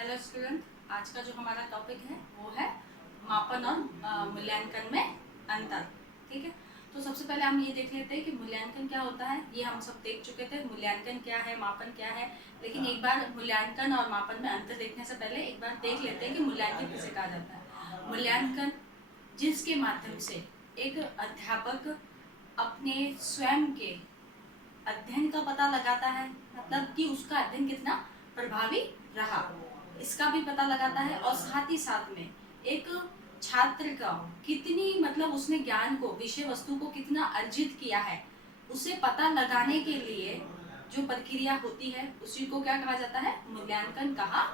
Hello student, आज का जो हमारा टॉपिक है वो है मापन और मूल्यांकन में अंतर। ठीक है, तो सबसे पहले हम ये देख लेते हैं कि मूल्यांकन क्या होता है। ये हम सब देख चुके थे, मूल्यांकन क्या है, मापन क्या है। लेकिन एक बार मूल्यांकन और मापन में अंतर देखने से पहले एक बार देख लेते हैं कि मूल्यांकन किसे कहा जाता है। मूल्यांकन जिसके माध्यम से एक अध्यापक अपने स्वयं के अध्ययन का पता लगाता है, मतलब कि उसका अध्ययन कितना प्रभावी रहा, इसका भी पता लगाता है। और साथ ही साथ में एक छात्र का कितनी मतलब उसने ज्ञान को, विषय वस्तु को कितना अर्जित किया है, उसे पता लगाने के लिए जो प्रक्रिया होती है उसी को क्या कहा जाता है, मूल्यांकन कहा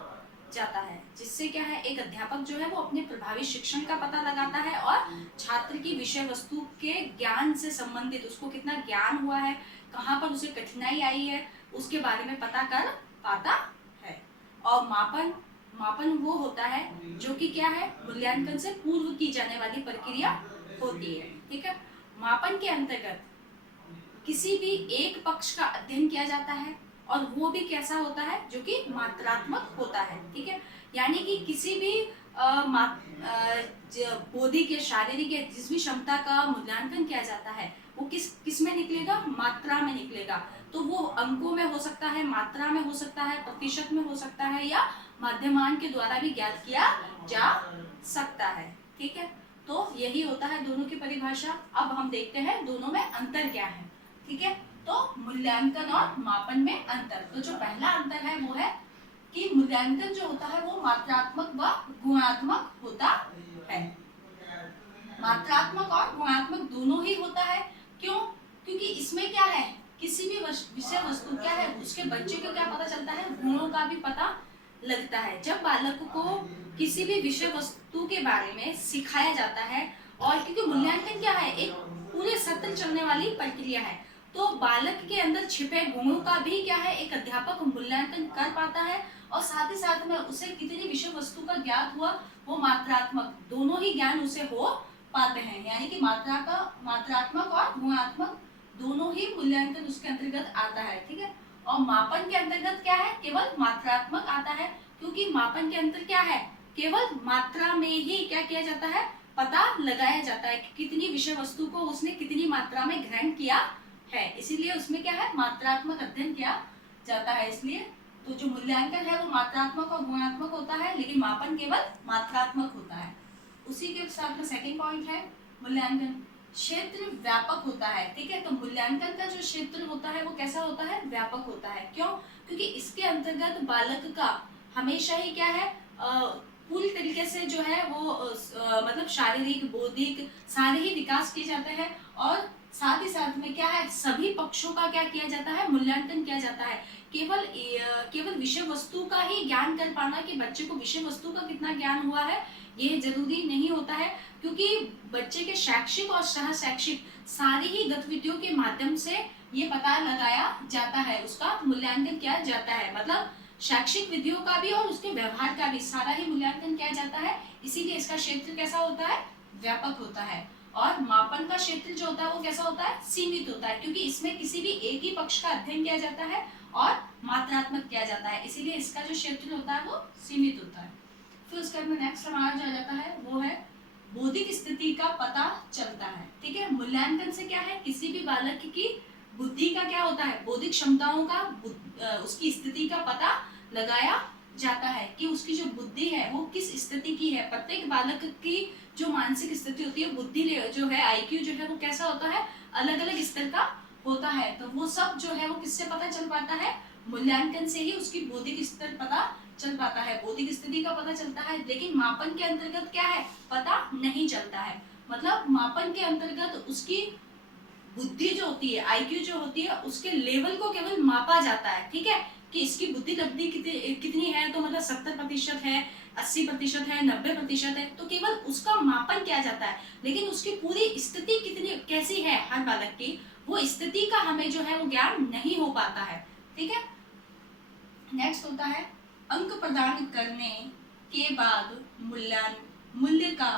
जाता है। जिससे क्या है, एक अध्यापक जो है वो अपने प्रभावी शिक्षण का पता लगाता है और छात्र की विषय वस्तु के ज्ञान से संबंधित उसको कितना ज्ञान हुआ है, कहाँ पर उसे कठिनाई आई है, उसके बारे में पता कर पाता है। और मापन वो होता है जो कि क्या है, मूल्यांकन से पूर्व की जाने वाली प्रक्रिया होती है। ठीक है, मापन के अंतर्गत किसी भी एक पक्ष का अध्ययन किया जाता है और वो भी कैसा होता है, जो कि मात्रात्मक होता है। ठीक है, यानी कि किसी भी बौद्धिक या शारीरिक या जिस भी क्षमता का मूल्यांकन किया जाता है वो किस में निकलेगा, मात्रा में निकलेगा। तो वो अंकों में हो सकता है, मात्रा में हो सकता है, प्रतिशत में हो सकता है, या माध्यमान के द्वारा भी ज्ञात किया जा सकता है। ठीक है, तो यही होता है दोनों की परिभाषा। अब हम देखते हैं दोनों में अंतर क्या है। ठीक है, तो मूल्यांकन और मापन में अंतर। तो जो पहला अंतर है वो है कि मूल्यांकन जो होता है वो मात्रात्मक व गुणात्मक होता है। मात्रात्मक और गुणात्मक दोनों ही होता है। क्यों? क्योंकि इसमें क्या है, किसी भी विषय वस्तु क्या है, उसके बच्चे को क्या पता चलता है, गुणों का भी पता लगता है। जब बालक को किसी भी विषय वस्तु के बारे में सिखाया जाता है, और क्योंकि मूल्यांकन क्या है, एक पूरे सत्र चलने वाली प्रक्रिया है, तो बालक के अंदर छिपे गुणों का भी क्या है, एक अध्यापक मूल्यांकन कर पाता है। और साथ ही साथ में उसे कितनी विषय वस्तु का ज्ञात हुआ, वो मात्रात्मक दोनों ही ज्ञान उसे हो पाते हैं। यानी कि मात्रात्मक और गुणात्मक दोनों ही मूल्यांकन उसके अंतर्गत आता है। ठीक है, और मापन के अंतर्गत क्या है, केवल मात्रात्मक आता है। क्योंकि मापन के अंतर क्या है, केवल मात्रा में ही क्या किया जाता है, पता लगाया जाता है कि कितनी विषय वस्तु को उसने कितनी मात्रा में ग्रहण किया है। इसीलिए उसमें क्या है, मात्रात्मक अध्ययन किया जाता है। इसलिए तो जो मूल्यांकन है वो मात्रात्मक और गुणात्मक होता है, लेकिन मापन केवल मात्रात्मक होता है। उसी के साथ में सेकंड पॉइंट है, मूल्यांकन क्षेत्र व्यापक होता है। ठीक है, तो मूल्यांकन का जो क्षेत्र होता है वो कैसा होता है, व्यापक होता है। क्यों? क्योंकि इसके अंतर्गत बालक का हमेशा ही क्या है, पूरी तरीके से जो है वो मतलब शारीरिक बौद्धिक सारे ही विकास किए जाते हैं। और साथ ही साथ में क्या है, सभी पक्षों का क्या किया जाता है, मूल्यांकन किया जाता है। केवल विषय वस्तु का ही ज्ञान कर पाना कि बच्चे को विषय वस्तु का कितना ज्ञान हुआ है ये जरूरी नहीं होता है। क्योंकि बच्चे के शैक्षिक और सह शैक्षिक सारी ही गतिविधियों के माध्यम से ये पता लगाया जाता है, उसका मूल्यांकन किया जाता है। मतलब शैक्षिक विधियों का भी और उसके व्यवहार का भी सारा ही मूल्यांकन किया जाता है। इसीलिए इसका क्षेत्र कैसा होता है, व्यापक होता है। और मापन का क्षेत्र जो होता है वो कैसा होता है, सीमित होता है। क्योंकि इसमें किसी भी एक ही पक्ष का अध्ययन किया जाता है और मात्रात्मक किया जाता है, इसीलिए इसका जो क्षेत्र होता है वो सीमित होता है। फिर उसके बाद में नेक्स्ट हमारा जो आ जाता है वो है बौद्धिक स्थिति का पता चलता है। ठीक है, मूल्यांकन से क्या है, किसी भी बालक की बुद्धि का क्या होता है, बौद्धिक क्षमताओं का उसकी स्थिति का पता लगाया जाता है कि उसकी जो बुद्धि है वो किस स्थिति की है। प्रत्येक बालक की जो मानसिक स्थिति होती है, बुद्धि जो है, आईक्यू जो है वो कैसा होता है, अलग अलग स्तर का होता है। तो वो सब जो है वो किससे पता चल पाता है, मूल्यांकन से ही उसकी बौद्धिक स्तर पता चल पाता है, बौद्धिक स्थिति का पता चलता है। लेकिन मापन के अंतर्गत क्या है, पता नहीं चलता है। मतलब मापन के अंतर्गत उसकी बुद्धि जो होती है, आईक्यू जो होती है, उसके लेवल को केवल मापा जाता है। ठीक है, कि इसकी बुद्धि लब्धि कितनी है, तो मतलब 70% है, 80% है, 90% है, तो केवल उसका मापन किया जाता है। लेकिन उसकी पूरी स्थिति कितनी कैसी है हर बालक की, वो स्थिति का हमें जो है वो ज्ञान नहीं हो पाता है। ठीक है, नेक्स्ट होता है अंक प्रदान करने के बाद मूल्य का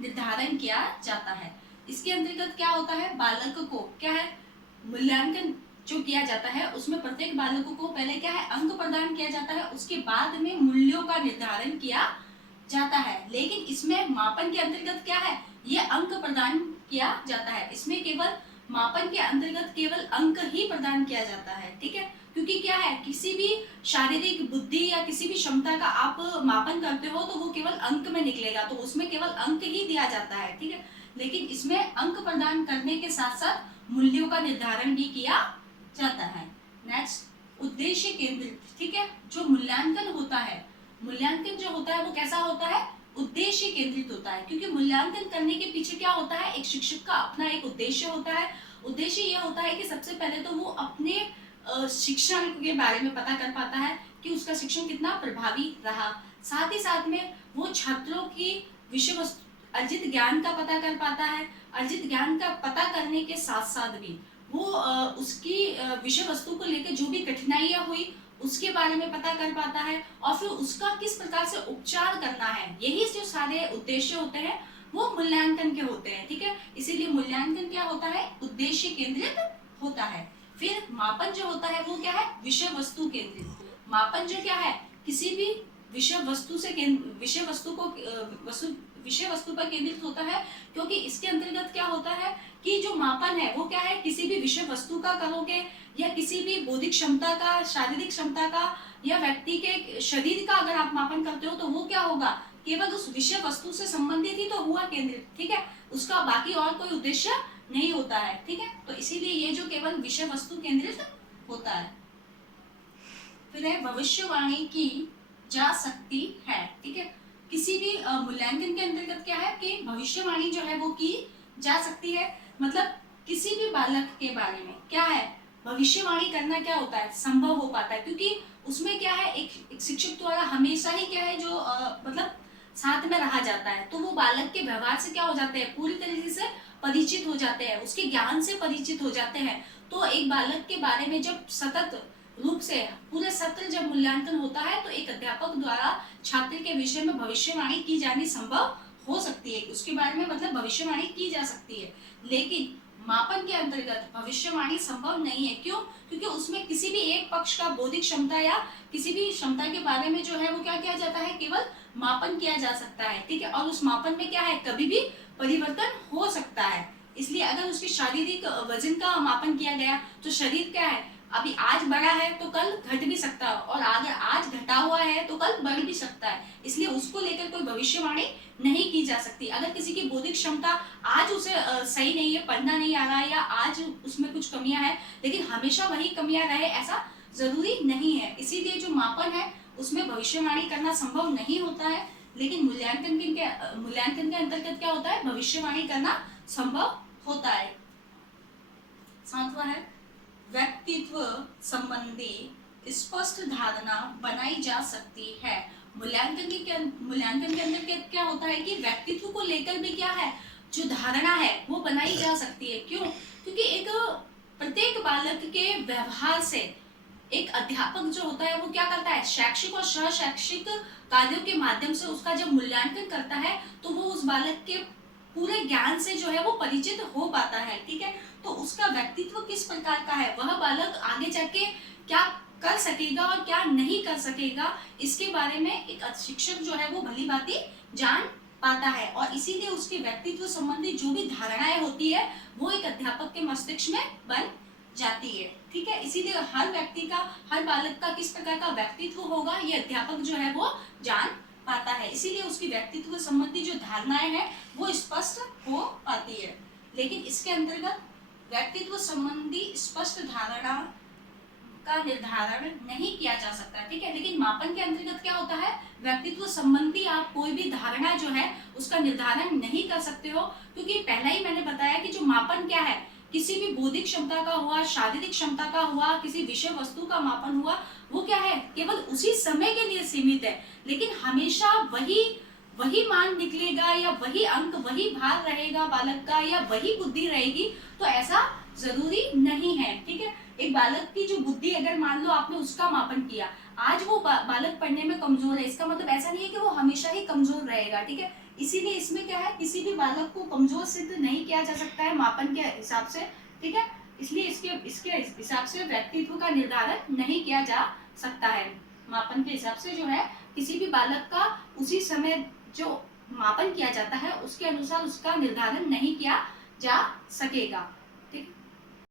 निर्धारण किया जाता है। इसके अंतर्गत क्या होता है, बालक को क्या है, मूल्यांकन जो किया जाता है उसमें प्रत्येक बालकों को पहले क्या है अंक प्रदान किया जाता है, उसके बाद में मूल्यों का निर्धारण किया जाता है। लेकिन इसमें मापन के अंतर्गत क्या है, ये अंक प्रदान किया जाता है। इसमें केवल मापन के अंतर्गत केवल अंक ही प्रदान किया जाता है, ठीक है। क्योंकि क्या है, किसी भी शारीरिक बुद्धि या किसी भी क्षमता का आप मापन करते हो तो वो केवल अंक में निकलेगा, तो उसमें केवल अंक ही दिया जाता है, ठीक है। लेकिन इसमें अंक प्रदान करने के साथ साथ मूल्यों का निर्धारण भी किया जाता है। नेक्स्ट, उद्देश्य केंद्रित, ठीक है। जो मूल्यांकन होता है, मूल्यांकन जो होता है वो कैसा होता है, उद्देश्य केंद्रित होता है। क्योंकि मूल्यांकन करने के पीछे क्या होता है, एक शिक्षक का अपना एक उद्देश्य होता है। उद्देश्य ये होता है कि सबसे पहले तो वो अपने शिक्षण के बारे में पता कर पाता है कि उसका शिक्षण कितना प्रभावी रहा। साथ ही साथ में वो छात्रों की विषय वस्तु अर्जित ज्ञान का पता कर पाता है। अर्जित ज्ञान का पता करने के साथ साथ भी वो उसकी विषय वस्तु को लेकर जो भी कठिनाइयां हुई उसके बारे में पता कर पाता है और फिर उसका किस प्रकार से उपचार करना है। यही जो सारे उद्देश्य होते हैं वो मूल्यांकन के होते हैं, ठीक है। इसीलिए मूल्यांकन क्या होता है, उद्देश्य केंद्रित होता है। फिर मापन जो होता है वो क्या है, विषय वस्तु केंद्रित। मापन जो क्या है, किसी भी विषय वस्तु से विषय वस्तु पर केंद्रित होता है। क्योंकि इसके अंतर्गत क्या होता है कि जो मापन है वो क्या है, किसी भी विषय वस्तु का करोगे या किसी भी बौद्धिक क्षमता का, शारीरिक क्षमता का या व्यक्ति के शरीर का अगर आप मापन करते हो तो वो क्या होगा, केवल उस विषय वस्तु से संबंधित ही तो हुआ केंद्रित, ठीक है। उसका बाकी और कोई उद्देश्य नहीं होता है, ठीक है। तो इसीलिए ये जो केवल विषय वस्तु केंद्रित होता है। फिर है भविष्यवाणी की जा सकती है, ठीक है। किसी भी मूल्यांकन के अंतर्गत क्या है कि भविष्यवाणी जो है वो की जा सकती है। मतलब किसी भी बालक के बारे में क्या है, भविष्यवाणी करना क्या होता है, संभव हो पाता है। क्योंकि उसमें क्या है, एक शिक्षक द्वारा हमेशा ही क्या है जो मतलब साथ में रहा जाता है, तो वो बालक के व्यवहार से क्या हो जाते हैं, पूरी तरीके से परिचित हो जाते हैं, उसके ज्ञान से परिचित हो जाते हैं। तो एक बालक के बारे में जब सतत रूप से पूरे सत्र जब मूल्यांकन होता है तो एक अध्यापक द्वारा छात्र के विषय में भविष्यवाणी की जानी संभव हो सकती है, उसके बारे में मतलब भविष्यवाणी की जा सकती है। लेकिन मापन के अंतर्गत भविष्यवाणी संभव नहीं है। क्यों? क्योंकि उसमें किसी भी एक पक्ष का बौद्धिक क्षमता या किसी भी क्षमता के बारे में जो है वो क्या किया जाता है, केवल मापन किया जा सकता है, ठीक है। और उस मापन में क्या है, कभी भी परिवर्तन हो सकता है। इसलिए अगर उसके शारीरिक वजन का मापन किया गया तो शरीर क्या है, अभी आज बढ़ा है तो कल घट भी सकता है, और अगर आज घटा हुआ है तो कल बढ़ भी सकता है। इसलिए उसको लेकर कोई भविष्यवाणी नहीं की जा सकती। अगर किसी की बौद्धिक क्षमता आज उसे सही नहीं है, पढ़ना नहीं आ रहा है, या आज उसमें कुछ कमियां हैं, लेकिन हमेशा वही कमियां रहे ऐसा जरूरी नहीं है। इसीलिए जो मापन है उसमें भविष्यवाणी करना संभव नहीं होता है। लेकिन मूल्यांकन के अंतर्गत क्या होता है, भविष्यवाणी करना संभव होता है। सातवां है व्यक्तित्व संबंधी स्पष्ट धारणा बनाई जा सकती है। मूल्यांकन के अंदर क्या होता है कि व्यक्तित्व को लेकर भी क्या है, जो धारणा है वो बनाई जा सकती है। क्यों? क्योंकि एक प्रत्येक बालक के व्यवहार से एक अध्यापक जो होता है वो क्या करता है, शैक्षिक और शैक्षिक कार्यों के माध्यम से उसका जब मूल्यांकन करता है तो वो उस बालक के पूरे ज्ञान से जो है वो परिचित हो पाता है, ठीक है। तो उसका व्यक्तित्व किस प्रकार का है, वह बालक आगे जाके क्या कर सकेगा और क्या नहीं कर सकेगा, इसके बारे में एक शिक्षक जो है वो भली भांति जान पाता है। और इसीलिए उसके व्यक्तित्व संबंधी जो भी धारणाएं होती है वो एक अध्यापक के मस्तिष्क में बन जाती है, ठीक है। इसीलिए हर व्यक्ति का, हर बालक का किस प्रकार का व्यक्तित्व होगा ये अध्यापक जो है वो जान पाता है। इसीलिए उसकी व्यक्तित्व संबंधी जो धारणाएं हैं वो स्पष्ट हो पाती है। लेकिन इसके अंतर्गत व्यक्तित्व संबंधी स्पष्ट धारणा का निर्धारण नहीं किया जा सकता, ठीक है। लेकिन मापन के अंतर्गत क्या होता है, व्यक्तित्व संबंधी आप कोई भी धारणा जो है उसका निर्धारण नहीं कर सकते हो। क्योंकि पहला ही मैंने बताया कि जो मापन क्या है, किसी भी बौद्धिक क्षमता का हुआ, शारीरिक क्षमता का हुआ, किसी विषय वस्तु का मापन हुआ, वो क्या है, केवल उसी समय के लिए सीमित है। लेकिन हमेशा वही मान निकलेगा या वही अंक, वही भार रहेगा बालक का, या वही बुद्धि रहेगी, तो ऐसा जरूरी नहीं है, ठीक है। एक बालक की जो बुद्धि, अगर मान लो आपने उसका मापन किया, आज वो बालक पढ़ने में कमजोर है, इसका मतलब ऐसा नहीं है कि वो हमेशा ही कमजोर रहेगा, ठीक है। इसीलिए इसमें क्या है, किसी भी बालक को कमजोर सिद्ध नहीं किया जा सकता है मापन के हिसाब से, ठीक है। इसलिए इसके इसके हिसाब से व्यक्तित्व का निर्धारण नहीं किया जा सकता है। मापन के हिसाब से जो है किसी भी बालक का उसी समय जो मापन किया जाता है उसके अनुसार उसका निर्धारण नहीं किया जा सकेगा।